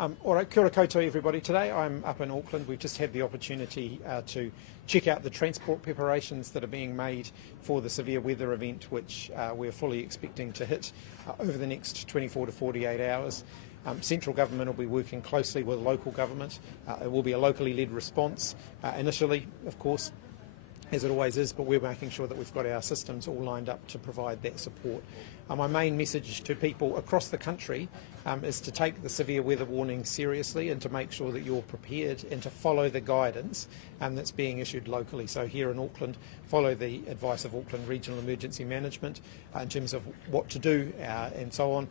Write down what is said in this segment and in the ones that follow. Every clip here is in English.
All right, kia ora koutou everybody. Today I'm up in Auckland. We've just had the opportunity to check out the transport preparations that are being made for the severe weather event, which we're fully expecting to hit over the next 24 to 48 hours. Central government will be working closely with local government. It will be a locally led response initially, of course, as it always is, but we're making sure that we've got our systems all lined up to provide that support. My main message to people across the country is to take the severe weather warning seriously and to make sure that you're prepared and to follow the guidance that's being issued locally. So here in Auckland, follow the advice of Auckland Regional Emergency Management in terms of what to do and so on.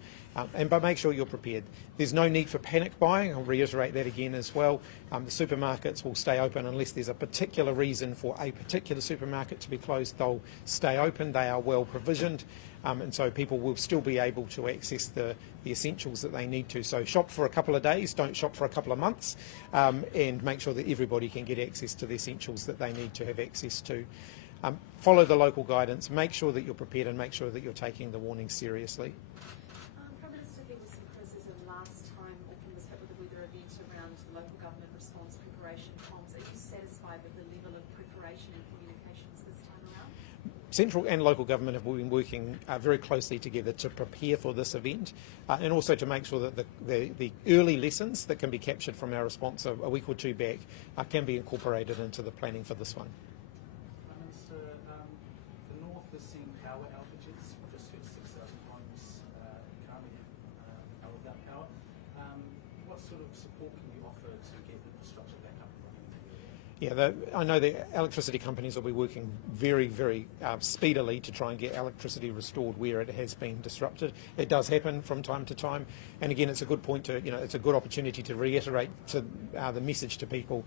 But make sure you're prepared. There's no need for panic buying. I'll reiterate that again as well. The supermarkets will stay open unless there's a particular reason for a particular supermarket to be closed. They'll stay open. They are well provisioned. And so people will still be able to access the essentials that they need to. So shop for a couple of days, don't shop for a couple of months, and make sure that everybody can get access to the essentials that they need to have access to. Follow the local guidance, make sure that you're prepared and make sure that you're taking the warning seriously. Prime Minister, there was some criticism last time Auckland was hit with the weather event around the local government response preparation comms. Are you satisfied with the level of preparation and communications this time around? Central and local government have been working very closely together to prepare for this event and also to make sure that the early lessons that can be captured from our response a week or two back can be incorporated into the planning for this one. Prime Minister, the North is seeing power outages. We've just heard 6,000 homes currently are without power. What sort of support can you offer to get infrastructure back up and running? Yeah, I know the electricity companies will be working very, very speedily to try and get electricity restored where it has been disrupted. It does happen from time to time, and again, it's a good point to, it's a good opportunity to reiterate to the message to people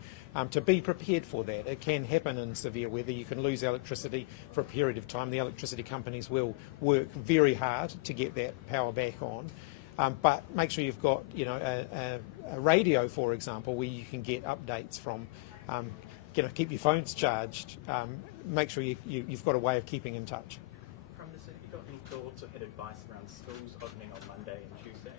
to be prepared for that. It can happen in severe weather. You can lose electricity for a period of time. The electricity companies will work very hard to get that power back on. But make sure you've got, a radio, for example, where you can get updates from. Keep your phones charged. Make sure you've got a way of keeping in touch. Prime Minister, have you got any thoughts or had advice around schools opening on Monday and Tuesday?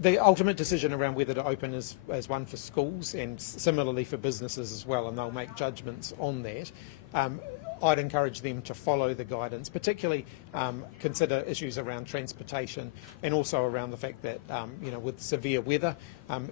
The ultimate decision around whether to open is one for schools and similarly for businesses as well, and they'll make judgments on that. I'd encourage them to follow the guidance, particularly consider issues around transportation and also around the fact that, with severe weather,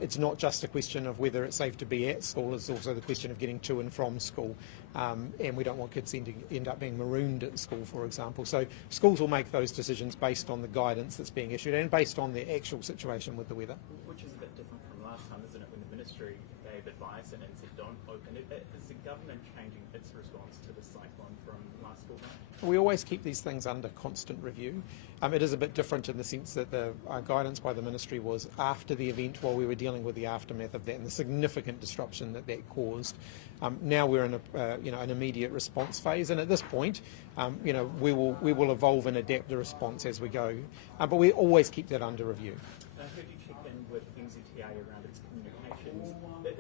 it's not just a question of whether it's safe to be at school, it's also the question of getting to and from school. And we don't want kids to end up being marooned at school, for example. So schools will make those decisions based on the guidance that's being issued and based on the actual situation with the weather. Which is a bit different from last time, isn't it, when the Ministry gave advice and said don't open it. Is the government changing its response to the cyclone from last fall? We always keep these things under constant review. It is a bit different in the sense that the guidance by the Ministry was after the event while we were dealing with the aftermath of that and the significant disruption that caused. Now we're in an immediate response phase, and at this point, we will evolve and adapt the response as we go. But we always keep that under review. I heard you check in with NZTA around its communications.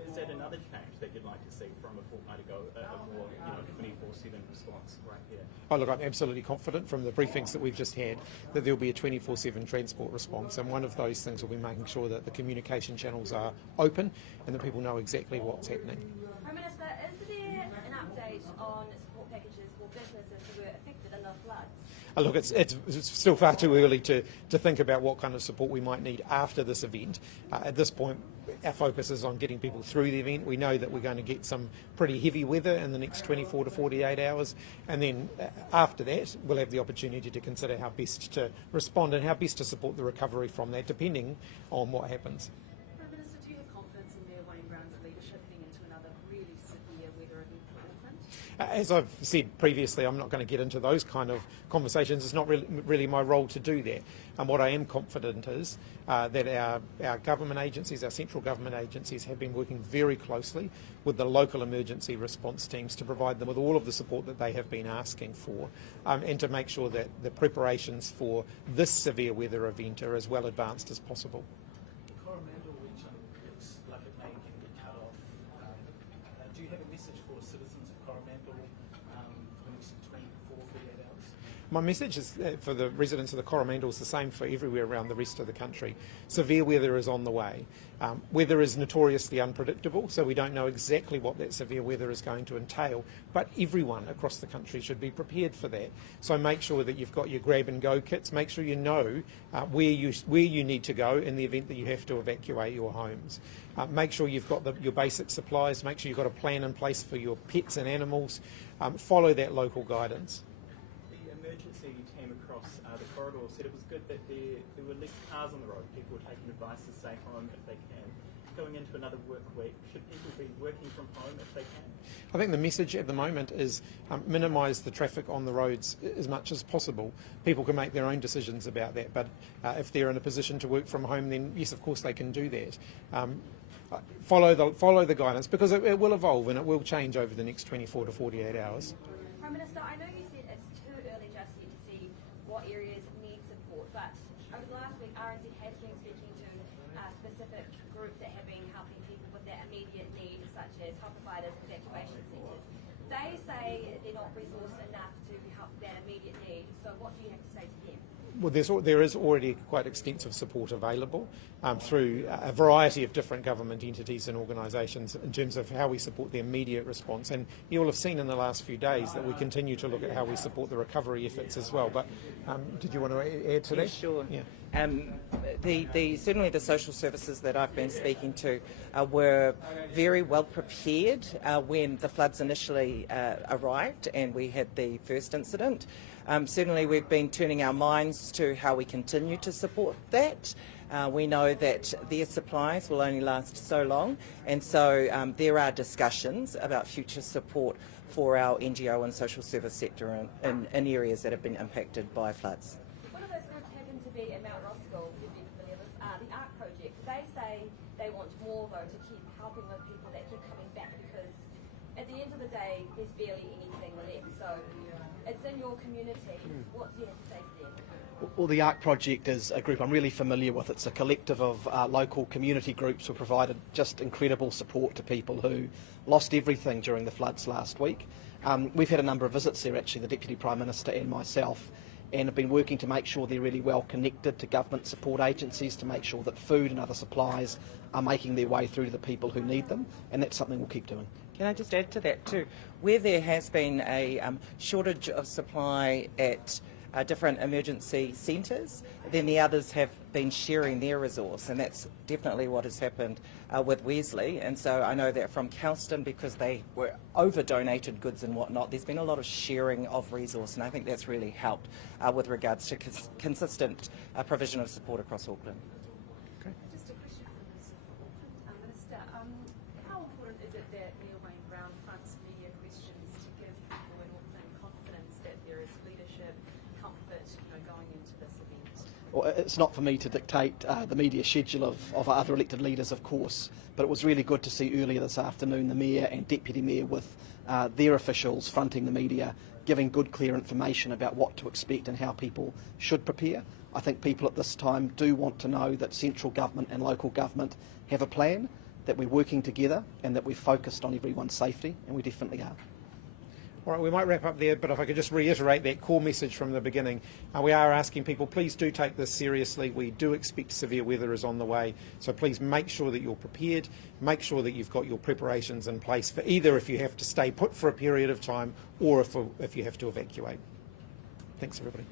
Is that another change that you'd like to see from a fortnight ago, a more 24/7 response right here? Oh, look, I'm absolutely confident from the briefings that we've just had that there'll be a 24/7 transport response, and one of those things will be making sure that the communication channels are open and that people know exactly what's happening. Prime Minister, is there an update on support packages for businesses who were affected in the floods? Look, it's still far too early to think about what kind of support we might need after this event. At this point, our focus is on getting people through the event. We know that we're going to get some pretty heavy weather in the next 24 to 48 hours, and then after that, we'll have the opportunity to consider how best to respond and how best to support the recovery from that, depending on what happens. Prime Minister, do you have confidence in Mayor Wayne Brown's leadership heading into another really severe weather event for Auckland? As I've said previously, I'm not going to get into those kind of conversations. It's not really my role to do that. And what I am confident is that our government agencies, our central government agencies, have been working very closely with the local emergency response teams to provide them with all of the support that they have been asking for, and to make sure that the preparations for this severe weather event are as well advanced as possible. The Coromandel region looks like it may even be cut off. Do you have a message for citizens of Coromandel for the next 24 48 hours? My message is for the residents of the Coromandel is the same for everywhere around the rest of the country. Severe weather is on the way. Weather is notoriously unpredictable, so we don't know exactly what that severe weather is going to entail, but everyone across the country should be prepared for that. So make sure that you've got your grab and go kits, make sure you know where you need to go in the event that you have to evacuate your homes. Make sure you've got your basic supplies, make sure you've got a plan in place for your pets and animals. Follow that local guidance. The emergency team across the corridor said it was good that there were less cars on the road. People were taking advice to stay home if they can. Going into another work week, should people be working from home if they can? I think the message at the moment is minimise the traffic on the roads as much as possible. People can make their own decisions about that, but if they're in a position to work from home, then yes, of course they can do that. Follow the guidance, because it will evolve and it will change over the next 24 to 48 hours. Prime Minister, I know you said it's too early just yet to see what areas need support, but over the last week, RNZ has been speaking to specific groups that have been helping people with their immediate needs, such as health providers, evacuation centres. They say they're not resourced enough to help that immediate need, so what do you have to say to them? Well, there is already quite extensive support available through a variety of different government entities and organisations in terms of how we support the immediate response. And you will have seen in the last few days that we continue to look at how we support the recovery efforts as well. But did you want to add to that? Sure. Yeah. Certainly the social services that I've been speaking to were very well prepared when the floods initially arrived and we had the first incident. Certainly we've been turning our minds to how we continue to support that. We know that their supplies will only last so long, and so there are discussions about future support for our NGO and social service sector in areas that have been impacted by floods. One of those groups happened to be in Mount Roskill, you'd be familiar with, the ARC Project. They say they want more, though, to keep helping with people that keep coming back, because at the end of the day, there's barely anything left. So it's in your community. What do you have to say to them? Well, the ARC Project is a group I'm really familiar with. It's a collective of local community groups who provided just incredible support to people who lost everything during the floods last week. We've had a number of visits there, actually, the Deputy Prime Minister and myself, and have been working to make sure they're really well connected to government support agencies to make sure that food and other supplies are making their way through to the people who need them, and that's something we'll keep doing. Can I just add to that too? Where there has been a shortage of supply at different emergency centres, then the others have been sharing their resource, and that's definitely what has happened with Wesley. And so I know that from Kelston, because they were over-donated goods and whatnot, there's been a lot of sharing of resource, and I think that's really helped with regards to consistent provision of support across Auckland. Just a question for Auckland. Minister, how important is it that Neil Wayne Brown fronts media questions to give people in Auckland confidence that there is leadership, comfort, going into this event? Well, it's not for me to dictate the media schedule of other elected leaders, of course, but it was really good to see earlier this afternoon the Mayor and Deputy Mayor with their officials fronting the media, giving good, clear information about what to expect and how people should prepare. I think people at this time do want to know that central government and local government have a plan, that we're working together and that we're focused on everyone's safety, and we definitely are. All right, we might wrap up there, but if I could just reiterate that core message from the beginning. We are asking people, please do take this seriously. We do expect severe weather is on the way, so please make sure that you're prepared, make sure that you've got your preparations in place for either if you have to stay put for a period of time or if you have to evacuate. Thanks, everybody.